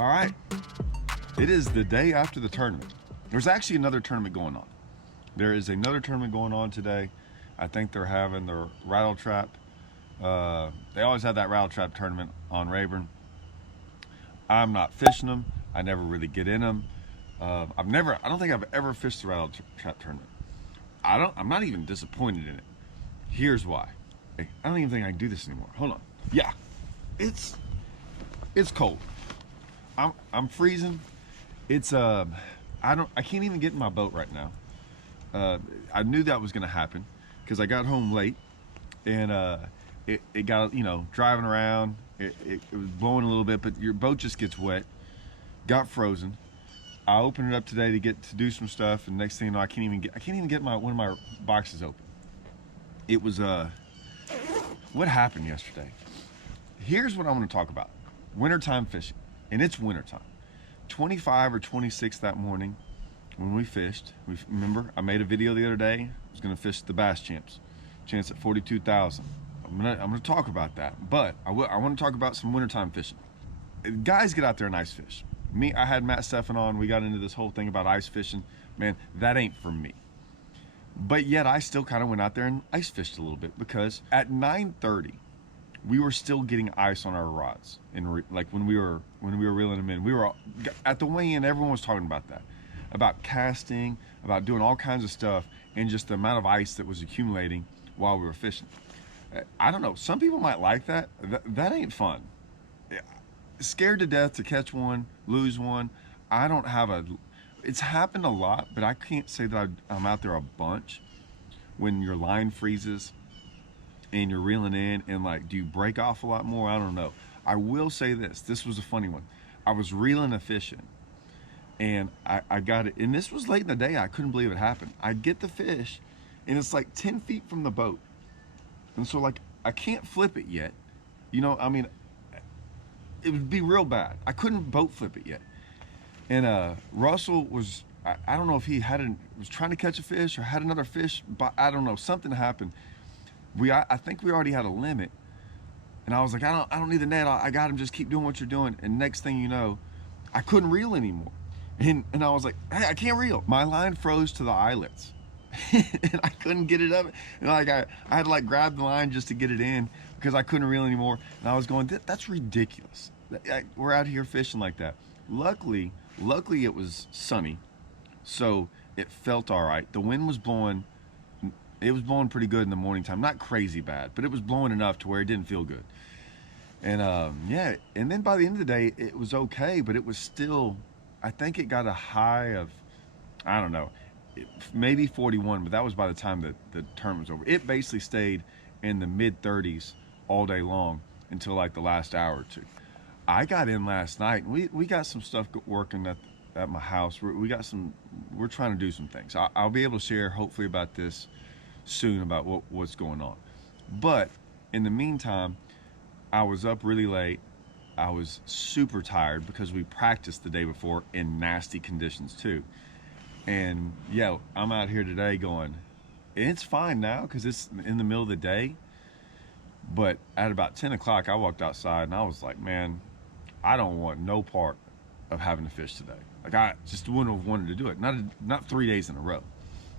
All right, it is the day after the tournament. There's actually another tournament going on. There is another tournament going on today. I think they're having their rattle trap. They always have that rattle trap tournament on Rayburn. I'm not fishing them. I never really get in them. I don't think I've ever fished the rattle trap tournament. I'm not even disappointed in it. Here's why. I don't even think I can do this anymore. Hold on. Yeah, it's cold. I'm freezing. It's I can't even get in my boat right now. I knew that was gonna happen because I got home late and it got, driving around. It was blowing a little bit, but your boat just gets wet. Got frozen. I opened it up today to do some stuff, and next thing you know, I can't even get one of my boxes open. It was what happened yesterday. Here's what I want to talk about: wintertime fishing, and it's wintertime. 25 or 26 that morning when we fished. Remember, I made a video the other day. I was going to fish the Bass Champs, chance at 42,000. I'm gonna talk about that, but I want to talk about some wintertime fishing. Guys, get out there and ice fish. Me, I had Matt Steffen on. We got into this whole thing about ice fishing. Man, that ain't for me. But yet, I still kind of went out there and ice fished a little bit because at 9:30, we were still getting ice on our rods. Like when we were reeling them in, we were at the weigh-in. Everyone was talking about that, about casting, about doing all kinds of stuff, and just the amount of ice that was accumulating while we were fishing. I don't know. Some people might like that. That ain't fun. Scared to death to catch one, lose one. I don't have it's happened a lot, but I can't say that I'm out there a bunch when your line freezes and you're reeling in, and like, do you break off a lot more? I don't know. I will say this was a funny one. I was reeling a fish in, and I got it, and this was late in the day. I couldn't believe it happened. I get the fish, and it's like 10 feet from the boat. And so, like, I can't flip it yet. I mean, it would be real bad. I couldn't boat flip it yet. And Russell was, I don't know if he was trying to catch a fish or had another fish, but I don't know, something happened. I think we already had a limit. And I was like, I don't need the net. I got him. Just keep doing what you're doing. And next thing you know, I couldn't reel anymore. And I was like, hey, I can't reel. My line froze to the eyelets. And I couldn't get it up. And like I had to like grab the line just to get it in because I couldn't reel anymore. And I was going, that's ridiculous. We're out here fishing like that. Luckily it was sunny, so it felt all right. The wind was blowing. It was blowing pretty good in the morning time. Not crazy bad, but it was blowing enough to where it didn't feel good. And yeah, and then by the end of the day, it was okay, but it was still, I think it got a high of, I don't know, maybe 41, but that was by the time that the tournament was over. It basically stayed in the mid 30s all day long until like the last hour or two. I got in last night, and we got some stuff working at my house. We're trying to do some things. I'll be able to share hopefully about this soon, about what's going on. But in the meantime, I was up really late. I was super tired because we practiced the day before in nasty conditions too. And yeah, I'm out here today going, it's fine now because it's in the middle of the day. But at about 10 o'clock, I walked outside and I was like, man, I don't want no part of having to fish today. Like, I just wouldn't have wanted to do it. Not 3 days in a row.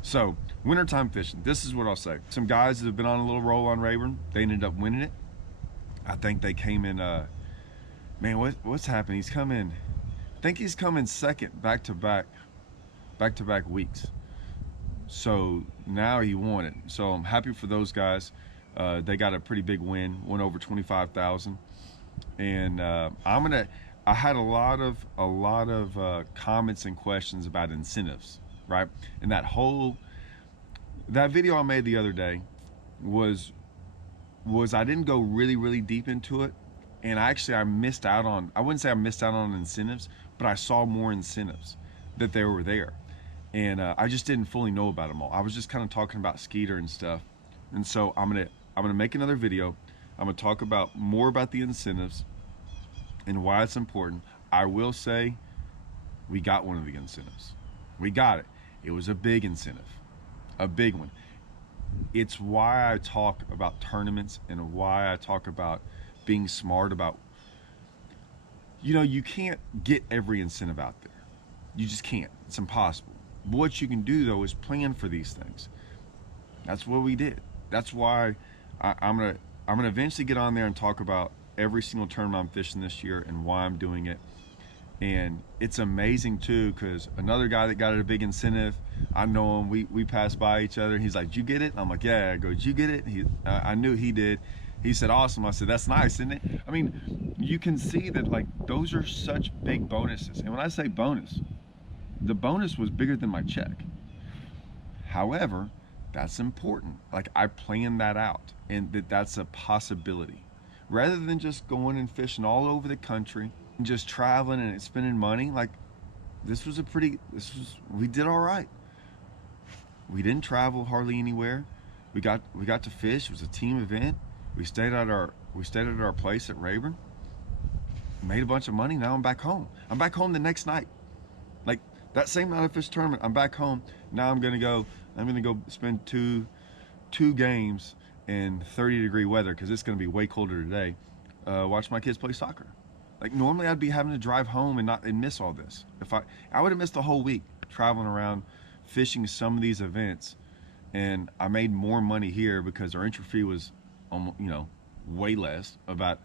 So, wintertime fishing, this is what I'll say. Some guys that have been on a little roll on Rayburn, they ended up winning it. I think they came in, man, what's happened? He's come in, I think he's come in second back-to-back weeks. So, now he won it. So, I'm happy for those guys. They got a pretty big win over 25,000. And I had a lot of comments and questions about incentives, right? And that video I made the other day was I didn't go really deep into it, and I missed out on, I wouldn't say I missed out on incentives, but I saw more incentives that they were there, and I just didn't fully know about them all. I was just kind of talking about Skeeter and stuff, and so I'm gonna make another video. I'm gonna talk more about the incentives and why it's important. I will say we got one of the incentives. We got it. It was a big incentive, a big one. It's why I talk about tournaments and why I talk about being smart about, you know, you can't get every incentive out there. You just can't. It's impossible. But what you can do though is plan for these things. That's what we did. That's why I'm gonna eventually get on there and talk about every single tournament I'm fishing this year and why I'm doing it. And it's amazing too, because another guy that got a big incentive, I know him. We passed by each other. And he's like, "Did you get it?" I'm like, "Yeah." I go, "Did you get it?" I knew he did. He said, "Awesome." I said, "That's nice, isn't it?" I mean, you can see that like those are such big bonuses. And when I say bonus, the bonus was bigger than my check. However, that's important. Like I planned that out, and that's a possibility. Rather than just going and fishing all over the country and just traveling and spending money, like we did all right. We didn't travel hardly anywhere. We got to fish. It was a team event. We stayed at our place at Rayburn. Made a bunch of money. Now I'm back home. I'm back home the next night. Like that same night I fished tournament, I'm back home. Now I'm gonna go spend two games in 30-degree weather because it's gonna be way colder today. Watch my kids play soccer. Like normally I'd be having to drive home and miss all this. If I would have missed the whole week traveling around fishing some of these events, and I made more money here because our entry fee was almost, way less, about,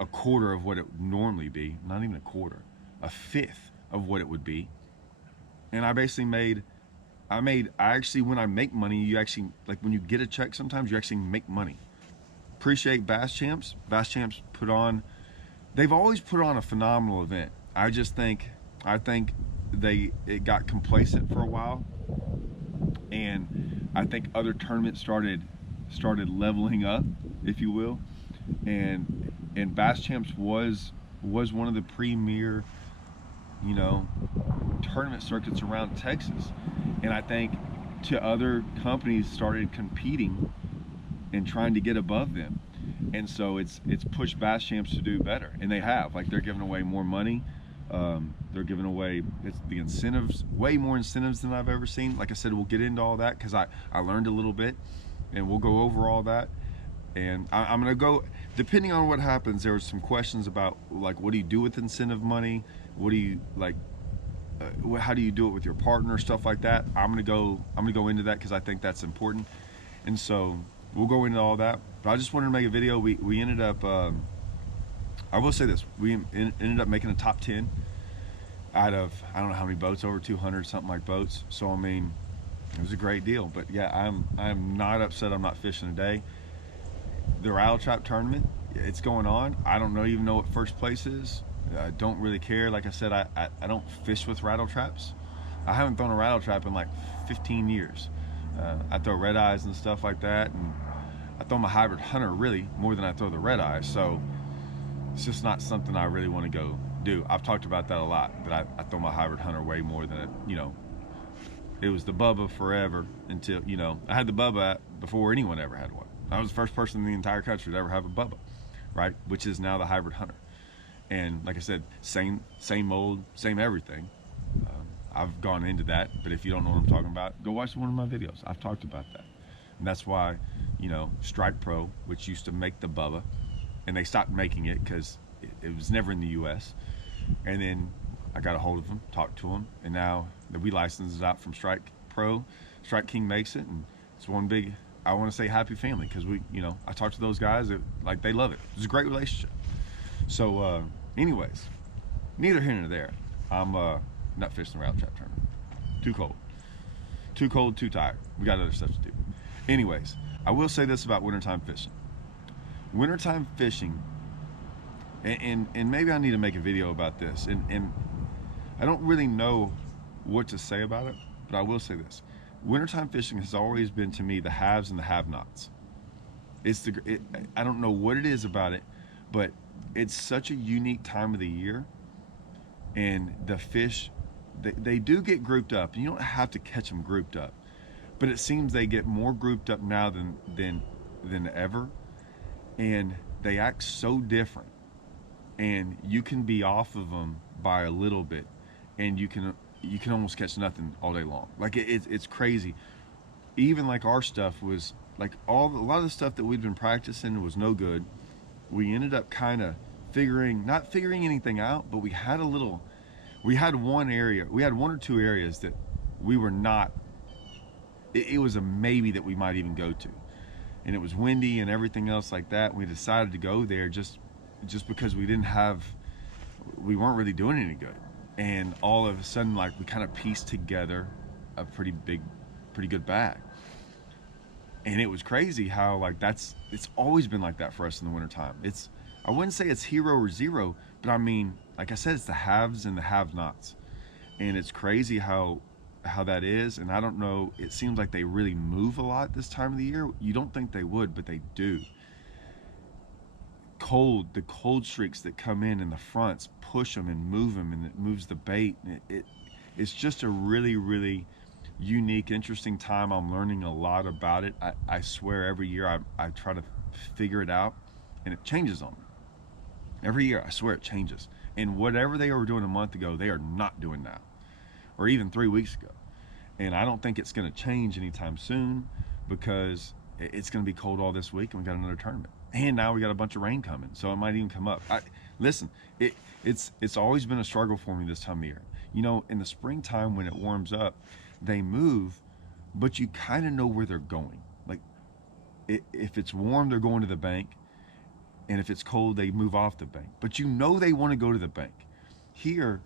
a quarter of what it would normally be. Not even a quarter, a fifth of what it would be. And I basically I actually, when I make money, you actually, like when you get a check, sometimes you actually make money. Appreciate Bass Champs. Bass Champs they've always put on a phenomenal event. I think it got complacent for a while, and I think other tournaments started leveling up, if you will, and Bass Champs was one of the premier, tournament circuits around Texas, and I think other companies started competing and trying to get above them. And so it's pushed Bass Champs to do better, and they have. Like they're giving away more money. They're giving away the incentives, way more incentives than I've ever seen. Like I said, we'll get into all that because I learned a little bit, and we'll go over all that. And I'm gonna go, depending on what happens. There were some questions about like, what do you do with incentive money? What do you like? How do you do it with your partner? Stuff like that. I'm gonna go into that because I think that's important. And so we'll go into all that. But I just wanted to make a video. We ended up, I will say this, we ended up making a top 10 out of, I don't know how many boats, over 200 something like boats. So I mean, it was a great deal. But yeah, I'm not upset I'm not fishing today. The rattle trap tournament, it's going on. I don't even know what first place is. I don't really care. Like I said, I don't fish with rattle traps. I haven't thrown a rattle trap in like 15 years. I throw red eyes and stuff like that, and I throw my hybrid hunter really more than I throw the red eyes. So it's just not something I really want to go do. I've talked about that a lot, that I throw my hybrid hunter way more than it was the Bubba forever until, I had the Bubba before anyone ever had one. I was the first person in the entire country to ever have a Bubba, right? Which is now the hybrid hunter. And like I said, same mold, same everything. I've gone into that, but if you don't know what I'm talking about, go watch one of my videos. I've talked about that. And that's why, Strike Pro, which used to make the Bubba, and they stopped making it because it was never in the US. And then I got a hold of them, talked to them, and now that we license it out from Strike Pro, Strike King makes it, and it's one big, I want to say, happy family, because I talked to those guys, like they love it. It's a great relationship. So anyways, neither here nor there. I'm not fishing the rattle trap tournament. Too cold, too tired. We got other stuff to do. Anyways, I will say this about wintertime fishing. Wintertime fishing, and maybe I need to make a video about this, and I don't really know what to say about it, but I will say this. Wintertime fishing has always been, to me, the haves and the have-nots. I don't know what it is about it, but it's such a unique time of the year, and the fish, they do get grouped up, and you don't have to catch them grouped up, but it seems they get more grouped up now than ever, and they act so different, and you can be off of them by a little bit, and you can almost catch nothing all day long. Like it's crazy. Even like our stuff was like, a lot of the stuff that we'd been practicing was no good. We ended up kind of not figuring anything out, but we had one or two areas that we were not, it was a maybe that we might even go to. And it was windy and everything else like that. We decided to go there just because we weren't really doing any good. And all of a sudden, like, we kind of pieced together a pretty good bag. And it was crazy how, like, it's always been like that for us in the wintertime. I wouldn't say it's hero or zero, but I mean, like I said, it's the haves and the have-nots. And it's crazy how that is. And I don't know, it seems like they really move a lot this time of the year. You don't think they would, but they do. The cold streaks that come in the fronts push them and move them, and it moves the bait. And it's just a really, really unique, interesting time. I'm learning a lot about it. I swear every year I try to figure it out, and it changes on me. Every year, I swear it changes. And whatever they were doing a month ago, they are not doing now, or even 3 weeks ago. And I don't think it's going to change anytime soon, because it's going to be cold all this week, and we got another tournament. And now we got a bunch of rain coming, so it might even come up. Listen, it's always been a struggle for me this time of the year. You know, in the springtime when it warms up, they move, but you kind of know where they're going. Like, if it's warm, they're going to the bank, and if it's cold, they move off the bank. But you know they want to go to the bank. Here,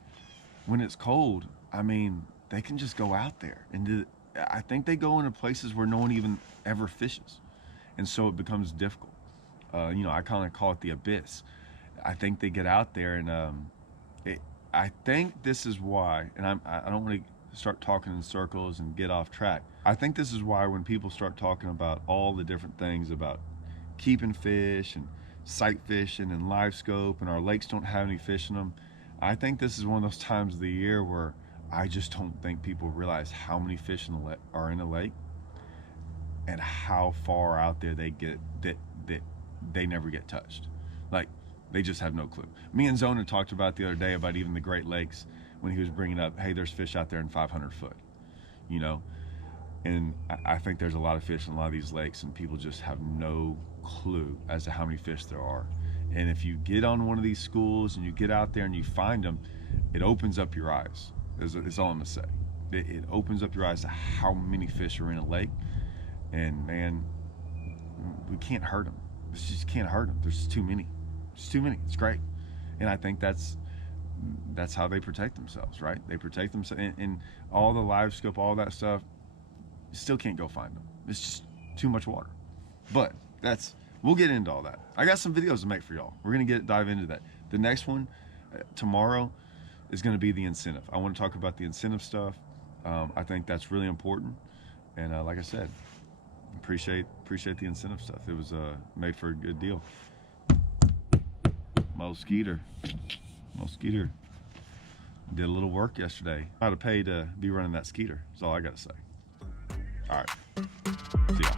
when it's cold, I mean, they can just go out there. And I think they go into places where no one even ever fishes. And so it becomes difficult. You know, I kind of call it the abyss. I think they get out there, and I think this is why, and I don't want to start talking in circles and get off track. I think this is why when people start talking about all the different things about keeping fish and sight fishing and live scope, and our lakes don't have any fish in them, I think this is one of those times of the year where I just don't think people realize how many fish are in a lake, and how far out there they get that they never get touched. Like, they just have no clue. Me and Zona talked about the other day about even the Great Lakes, when he was bringing up, hey, there's fish out there in 500 foot, you know? And I think there's a lot of fish in a lot of these lakes, and people just have no clue as to how many fish there are. And if you get on one of these schools and you get out there and you find them, it opens up your eyes, is all I'm gonna say. It opens up your eyes to how many fish are in a lake. And man, we can't hurt them. We just can't hurt them. There's too many. It's too many. It's great. And I think that's how they protect themselves, right? They protect themselves, and all the live scope, all that stuff, you still can't go find them. It's just too much water. But we'll get into all that. I got some videos to make for y'all. We're gonna dive into that. The next one tomorrow is gonna be the incentive. I want to talk about the incentive stuff. I think that's really important. And like I said, appreciate the incentive stuff. It was made for a good deal. Mosquito did a little work yesterday. I'd have paid to be running that skeeter. That's all I gotta say. All right, see y'all.